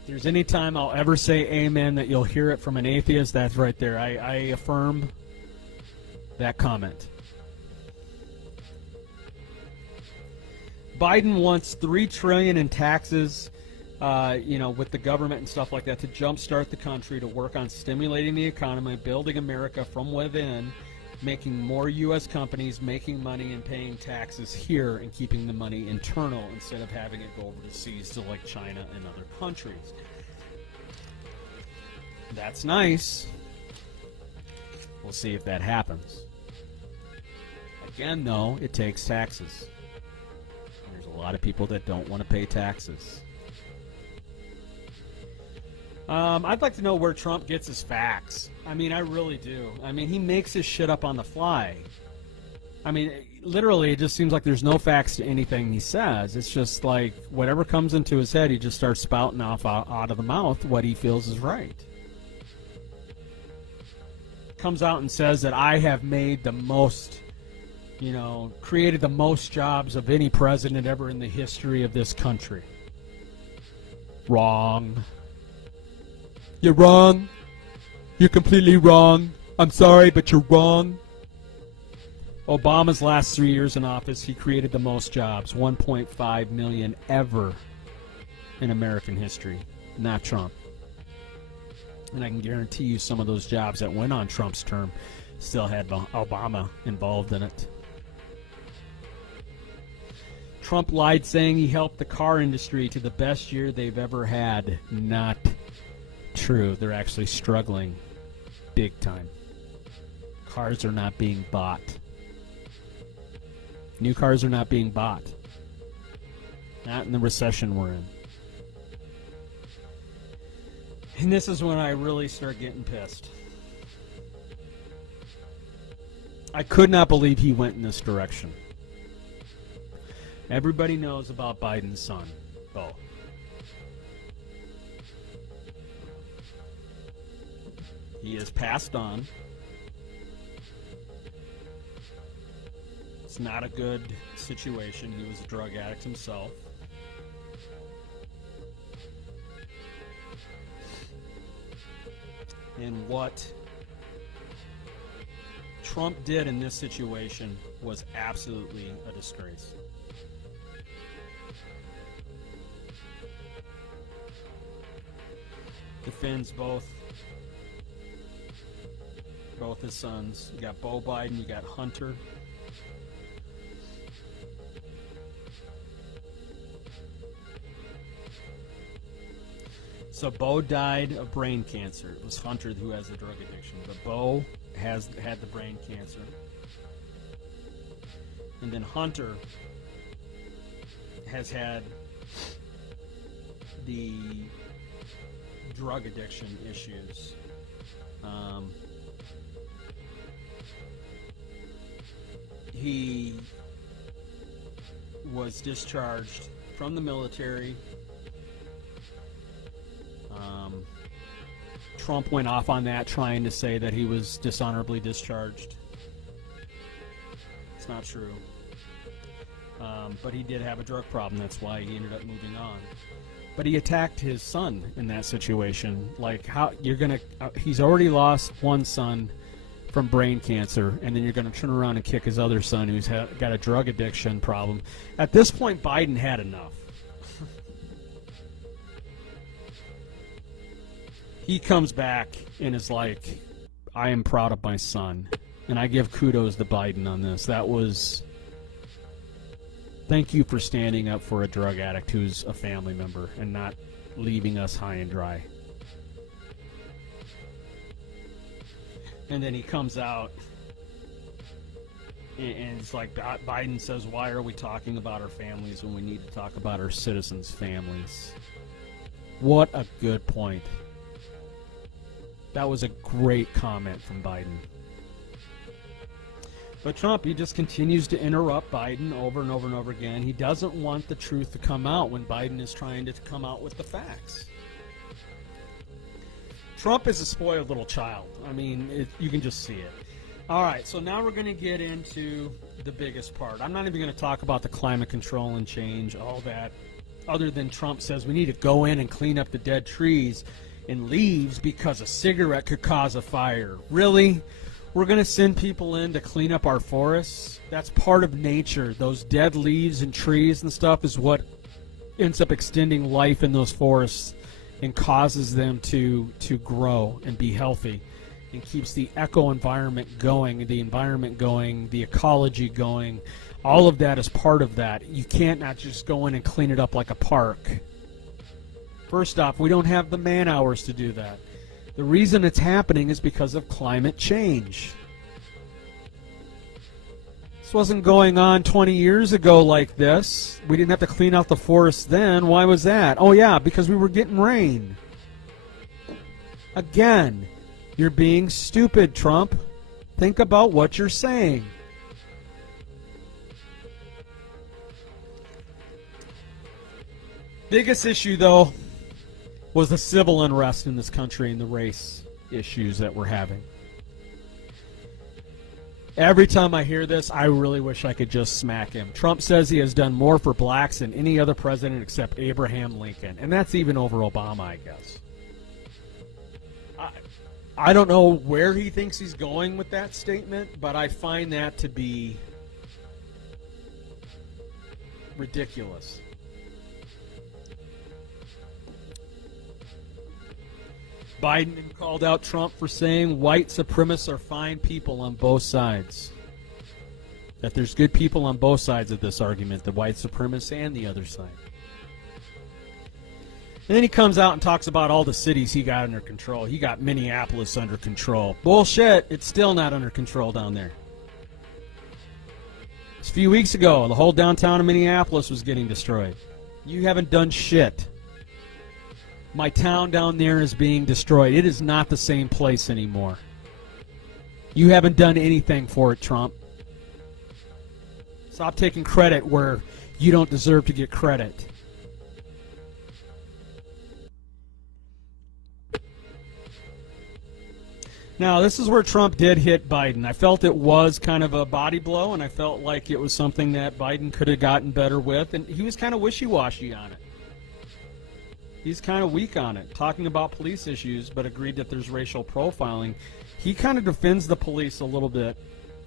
If there's any time I'll ever say amen that you'll hear it from an atheist, that's right there. I affirm that comment. Biden wants $3 trillion in taxes, with the government and stuff like that, to jumpstart the country, to work on stimulating the economy, building America from within, making more U.S. companies making money and paying taxes here, and keeping the money internal instead of having it go overseas to like China and other countries. That's nice. We'll see if that happens. Again, though, it takes taxes. A lot of people that don't want to pay taxes. I'd like to know where Trump gets his facts. I mean, I really do. I mean, he makes his shit up on the fly. I mean, literally, it just seems like there's no facts to anything he says. It's just like whatever comes into his head, he just starts spouting off out of the mouth what he feels is right. Comes out and says that I have made the most, created the most jobs of any president ever in the history of this country. Wrong. You're wrong. You're completely wrong. I'm sorry, but you're wrong. Obama's last 3 years in office, he created the most jobs, 1.5 million ever in American history, not Trump. And I can guarantee you some of those jobs that went on Trump's term still had Obama involved in it. Trump lied saying he helped the car industry to the best year they've ever had. Not true. They're actually struggling big time. Cars are not being bought. New cars are not being bought. Not in the recession we're in. And this is when I really start getting pissed. I could not believe he went in this direction. Everybody knows about Biden's son, Beau. He has passed on. It's not a good situation. He was a drug addict himself. And what Trump did in this situation was absolutely a disgrace. Defends both his sons. You got Beau Biden, you got Hunter. So Bo died of brain cancer. It was Hunter who has the drug addiction, but Bo had the brain cancer. And then Hunter has had the drug addiction issues. He was discharged from the military. Trump went off on that, trying to say that he was dishonorably discharged. It's not true. But he did have a drug problem. That's why he ended up moving on. But he attacked his son in that situation. Like, how you're gonna? He's already lost one son from brain cancer, and then you're gonna turn around and kick his other son, who's got a drug addiction problem. At this point, Biden had enough. He comes back and is like, I am proud of my son. And I give kudos to Biden on this. That was... Thank you for standing up for a drug addict who's a family member and not leaving us high and dry. And then he comes out and it's like, Biden says, why are we talking about our families when we need to talk about our citizens' families? What a good point. That was a great comment from Biden. But Trump, he just continues to interrupt Biden over and over and over again. He doesn't want the truth to come out when Biden is trying to come out with the facts. Trump is a spoiled little child. I mean, you can just see it. All right, so now we're going to get into the biggest part. I'm not even going to talk about the climate control and change, all that, other than Trump says we need to go in and clean up the dead trees and leaves because a cigarette could cause a fire. Really? We're going to send people in to clean up our forests? That's part of nature. Those dead leaves and trees and stuff is what ends up extending life in those forests and causes them to grow and be healthy and keeps the environment going, the ecology going. All of that is part of that. You can't not just go in and clean it up like a park. First off, we don't have the man hours to do that. The reason it's happening is because of climate change. This wasn't going on 20 years ago like this. We didn't have to clean out the forests then. Why was that? Oh yeah, because we were getting rain. Again, you're being stupid, Trump. Think about what you're saying. Biggest issue, though, was the civil unrest in this country and the race issues that we're having. Every time I hear this, I really wish I could just smack him. Trump says he has done more for blacks than any other president except Abraham Lincoln. And that's even over Obama, I guess. I don't know where he thinks he's going with that statement, but I find that to be ridiculous. Biden called out Trump for saying white supremacists are fine people on both sides. That there's good people on both sides of this argument, the white supremacists and the other side. And then he comes out and talks about all the cities he got under control. He got Minneapolis under control. Bullshit, it's still not under control down there. Just a few weeks ago, the whole downtown of Minneapolis was getting destroyed. You haven't done shit. My town down there is being destroyed. It is not the same place anymore. You haven't done anything for it, Trump. Stop taking credit where you don't deserve to get credit. Now, this is where Trump did hit Biden. I felt it was kind of a body blow, and I felt like it was something that Biden could have gotten better with, and he was kind of wishy-washy on it. He's kind of weak on it, talking about police issues, but agreed that there's racial profiling. He kind of defends the police a little bit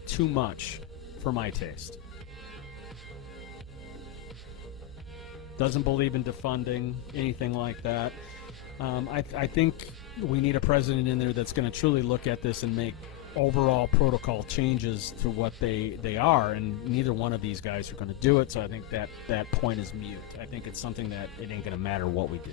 too much, for my taste. Doesn't believe in defunding, anything like that. I think we need a president in there that's going to truly look at this and make overall protocol changes to what they are, and neither one of these guys are going to do it, so I think that point is mute. I think it's something that it ain't going to matter what we do.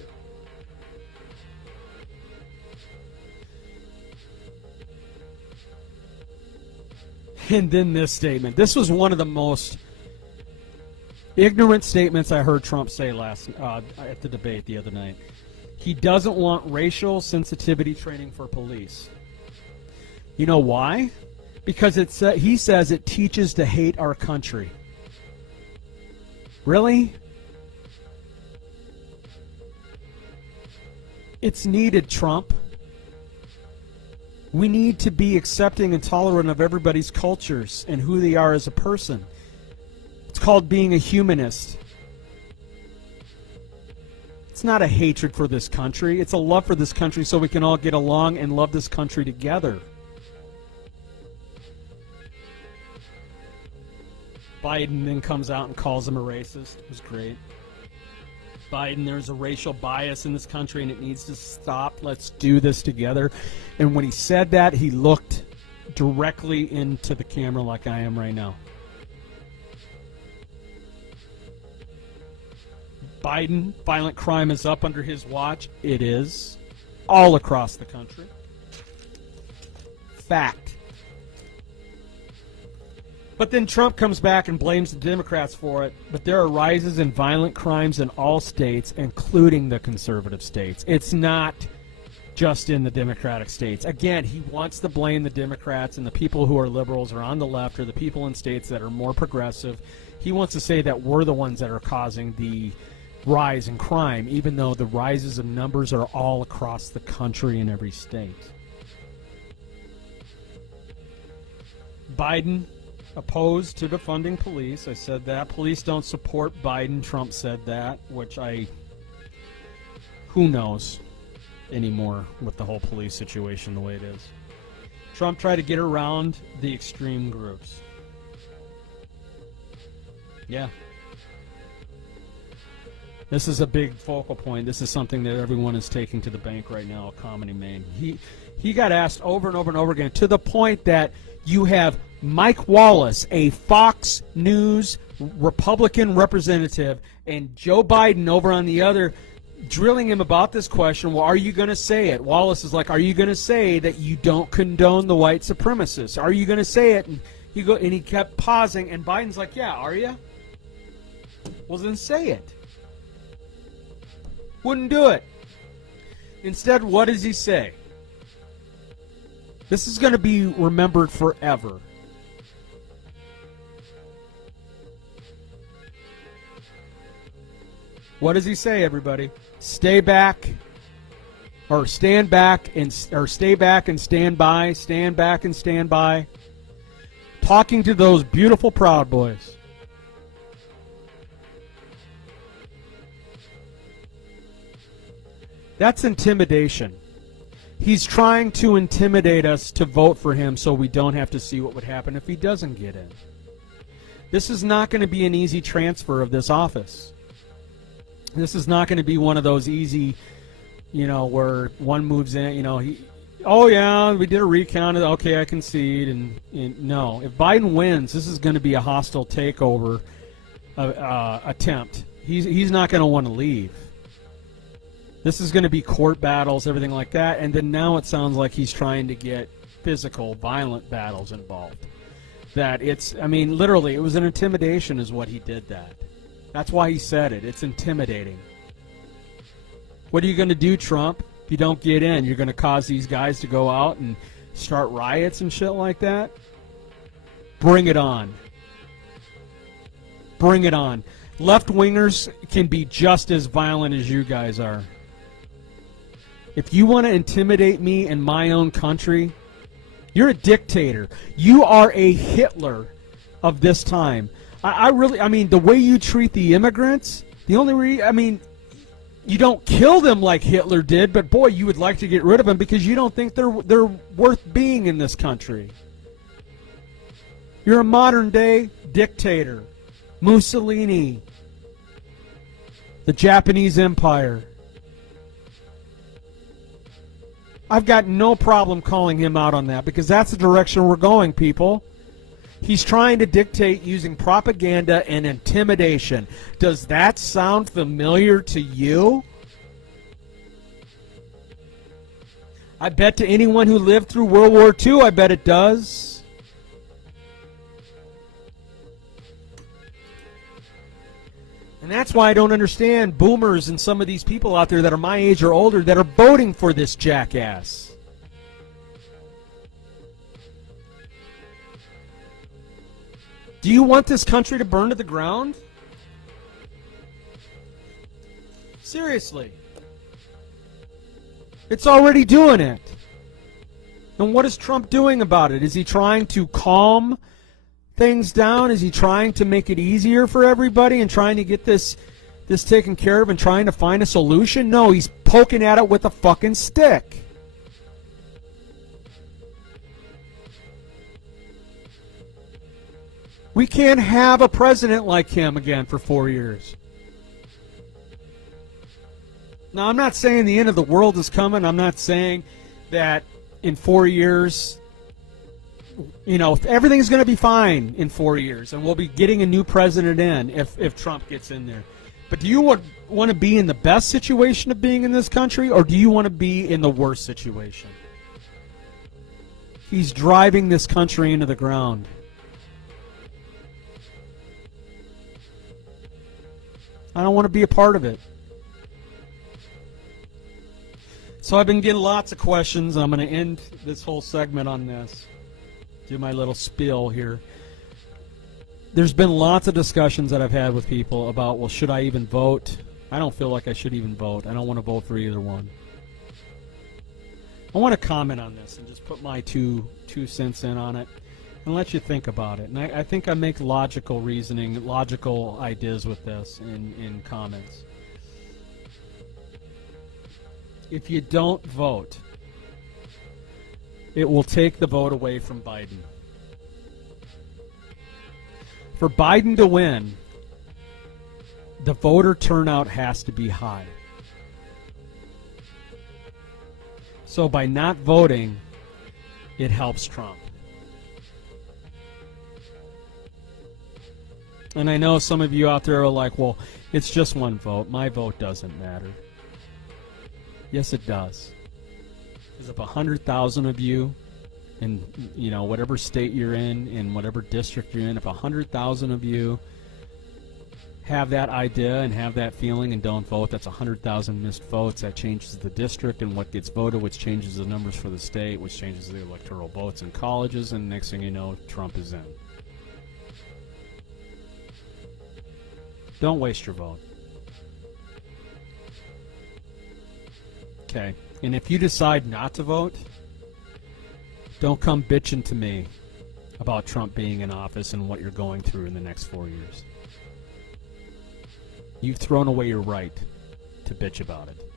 And then this statement. This was one of the most ignorant statements I heard Trump say at the debate the other night. He doesn't want racial sensitivity training for police. You know why? Because he says it teaches to hate our country. Really? It's needed, Trump. We need to be accepting and tolerant of everybody's cultures and who they are as a person. It's called being a humanist. It's not a hatred for this country. It's a love for this country so we can all get along and love this country together. Biden then comes out and calls him a racist. It was great. Biden, there's a racial bias in this country and it needs to stop. Let's do this together. And when he said that, he looked directly into the camera like I am right now. Biden, violent crime is up under his watch. It is. All across the country. Fact. But then Trump comes back and blames the Democrats for it. But there are rises in violent crimes in all states, including the conservative states. It's not just in the Democratic states. Again, he wants to blame the Democrats and the people who are liberals or on the left or the people in states that are more progressive. He wants to say that we're the ones that are causing the rise in crime, even though the rises in numbers are all across the country in every state. Biden opposed to defunding police. I said that. Police don't support Biden. Trump said that, which who knows anymore with the whole police situation the way it is. Trump tried to get around the extreme groups. Yeah. This is a big focal point. This is something that everyone is taking to the bank right now, Comedy Main. He got asked over and over and over again to the point that you have Mike Wallace, a Fox News Republican representative, and Joe Biden over on the other drilling him about this question. Well, are you going to say it? Wallace is like, are you going to say that you don't condone the white supremacists? Are you going to say it? And he kept pausing, and Biden's like, yeah, are you? Well, then say it. Wouldn't do it. Instead, what does he say? This is going to be remembered forever. What does he say, everybody? Stay back, or stand back, or stay back and stand by, stand back and stand by. Talking to those beautiful Proud Boys. That's intimidation. He's trying to intimidate us to vote for him so we don't have to see what would happen if he doesn't get in. This is not going to be an easy transfer of this office. This is not going to be one of those easy, where one moves in, oh yeah, we did a recount, okay, I concede, and no. If Biden wins, this is going to be a hostile takeover attempt. He's not going to want to leave. This is going to be court battles, everything like that, and then now it sounds like he's trying to get physical, violent battles involved. Literally, it was an intimidation is what he did that. That's why he said it. It's intimidating. What are you going to do, Trump, if you don't get in? You're going to cause these guys to go out and start riots and shit like that? Bring it on. Bring it on. Left-wingers can be just as violent as you guys are. If you want to intimidate me in my own country, you're a dictator. You are a Hitler of this time. The way you treat the immigrants, you don't kill them like Hitler did, but boy, you would like to get rid of them because you don't think they're worth being in this country. You're a modern-day dictator. Mussolini. The Japanese Empire. I've got no problem calling him out on that because that's the direction we're going, people. He's trying to dictate using propaganda and intimidation. Does that sound familiar to you? I bet to anyone who lived through World War II, I bet it does. that's why I don't understand boomers and some of these people out there that are my age or older that are voting for this jackass. Do you want this country to burn to the ground? Seriously. It's already doing it. And what is Trump doing about it? Is he trying to calm things down? Is he trying to make it easier for everybody and trying to get this taken care of and trying to find a solution? No, he's poking at it with a fucking stick. We can't have a president like him again for 4 years. Now, I'm not saying the end of the world is coming. I'm not saying that in 4 years, everything's going to be fine in 4 years, and we'll be getting a new president in if Trump gets in there. But do you want to be in the best situation of being in this country, or do you want to be in the worst situation? He's driving this country into the ground. I don't want to be a part of it. So I've been getting lots of questions. I'm going to end this whole segment on this. Do my little spiel here. There's been lots of discussions that I've had with people about, well, should I even vote? I don't feel like I should even vote. I don't want to vote for either one. I want to comment on this and just put my two cents in on it and let you think about it. And I think I make logical reasoning, logical ideas with this in comments. If you don't vote, it will take the vote away from Biden. For Biden to win, the voter turnout has to be high. So by not voting, it helps Trump. And I know some of you out there are like, well, it's just one vote. My vote doesn't matter. Yes, it does. Because if 100,000 of you in whatever state you're in whatever district you're in, if 100,000 of you have that idea and have that feeling and don't vote, that's 100,000 missed votes. That changes the district and what gets voted, which changes the numbers for the state, which changes the electoral votes in colleges, and next thing you know, Trump is in. Don't waste your vote. Okay. And if you decide not to vote, don't come bitching to me about Trump being in office and what you're going through in the next 4 years. You've thrown away your right to bitch about it.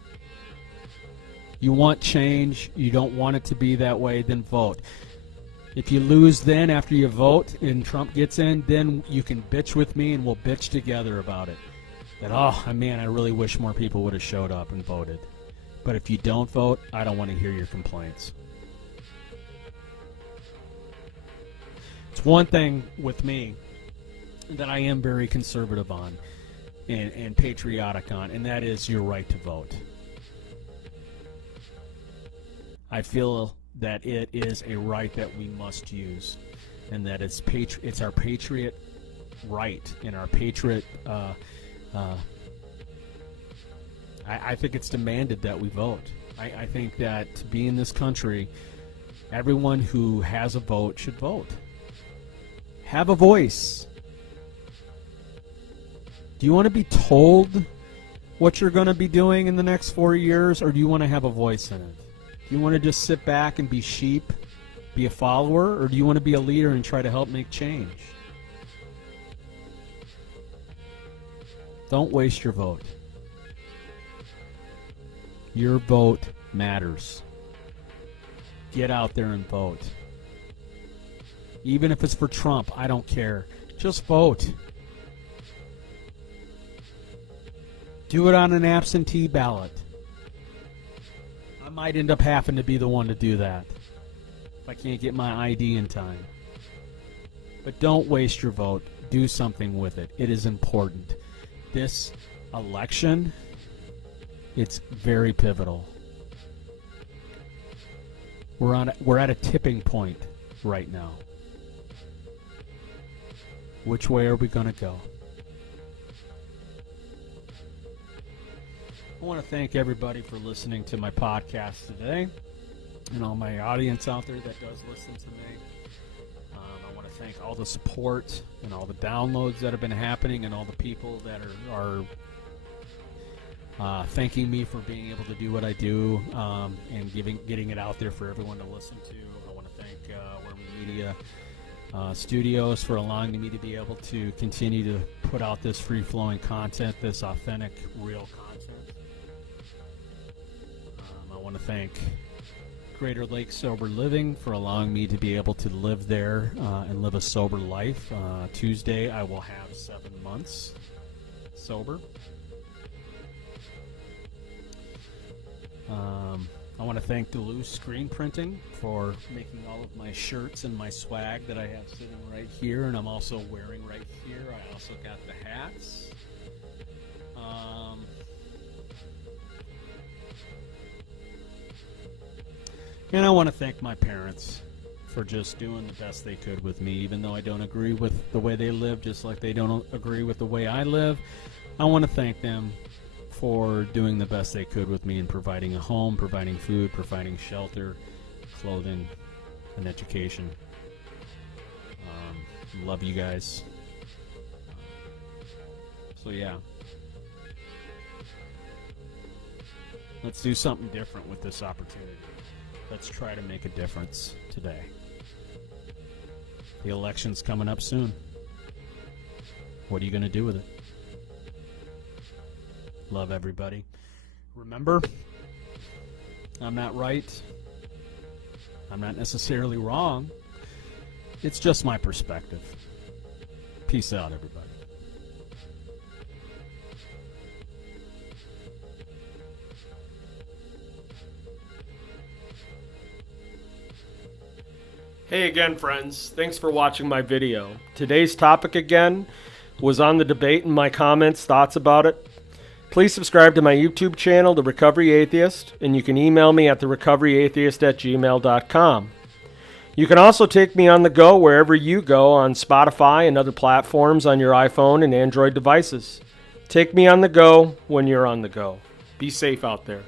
You want change, you don't want it to be that way, then vote. If you lose then after you vote and Trump gets in, then you can bitch with me and we'll bitch together about it. That, oh, man, I really wish more people would have showed up and voted. But if you don't vote, I don't want to hear your complaints. It's one thing with me that I am very conservative on and patriotic on, and that is your right to vote. I feel that it is a right that we must use, and that it's our patriot right and our patriot. I think it's demanded that we vote. I think that to be in this country, everyone who has a vote should vote. Have a voice. Do you want to be told what you're going to be doing in the next 4 years, or do you want to have a voice in it? Do you want to just sit back and be sheep, be a follower, or do you want to be a leader and try to help make change? Don't waste your vote. Your vote matters. Get out there and vote. Even if it's for Trump, I don't care. Just vote. Do it on an absentee ballot. I might end up having to be the one to do that if I can't get my ID in time. But don't waste your vote. Do something with it. It is important. This election, it's very pivotal. We're at a tipping point right now. Which way are we going to go? I want to thank everybody for listening to my podcast today, and all my audience out there that does listen to me. I want to thank all the support and all the downloads that have been happening, and all the people that are thanking me for being able to do what I do, and getting it out there for everyone to listen to. I want to thank Wierman Media Studios for allowing me to be able to continue to put out this free-flowing content, this authentic, real content. I want to thank Greater Lake Sober Living for allowing me to be able to live there and live a sober life. Tuesday, I will have 7 months sober. I want to thank Duluth Screen Printing for making all of my shirts and my swag that I have sitting right here, and I'm also wearing right here. I also got the hats. And I want to thank my parents for just doing the best they could with me, even though I don't agree with the way they live, just like they don't agree with the way I live. I want to thank them for doing the best they could with me and providing a home, providing food, providing shelter, clothing, and education. Love you guys. So yeah, let's do something different with this opportunity. Let's try to make a difference today. The election's coming up soon. What are you going to do with it? Love everybody. Remember, I'm not right. I'm not necessarily wrong. It's just my perspective. Peace out, everybody. Hey again, friends. Thanks for watching my video. Today's topic again was on the debate and my comments, thoughts about it. Please subscribe to my YouTube channel, The Recovery Atheist, and you can email me at therecoveryatheist@gmail.com. You can also take me on the go wherever you go on Spotify and other platforms on your iPhone and Android devices. Take me on the go when you're on the go. Be safe out there.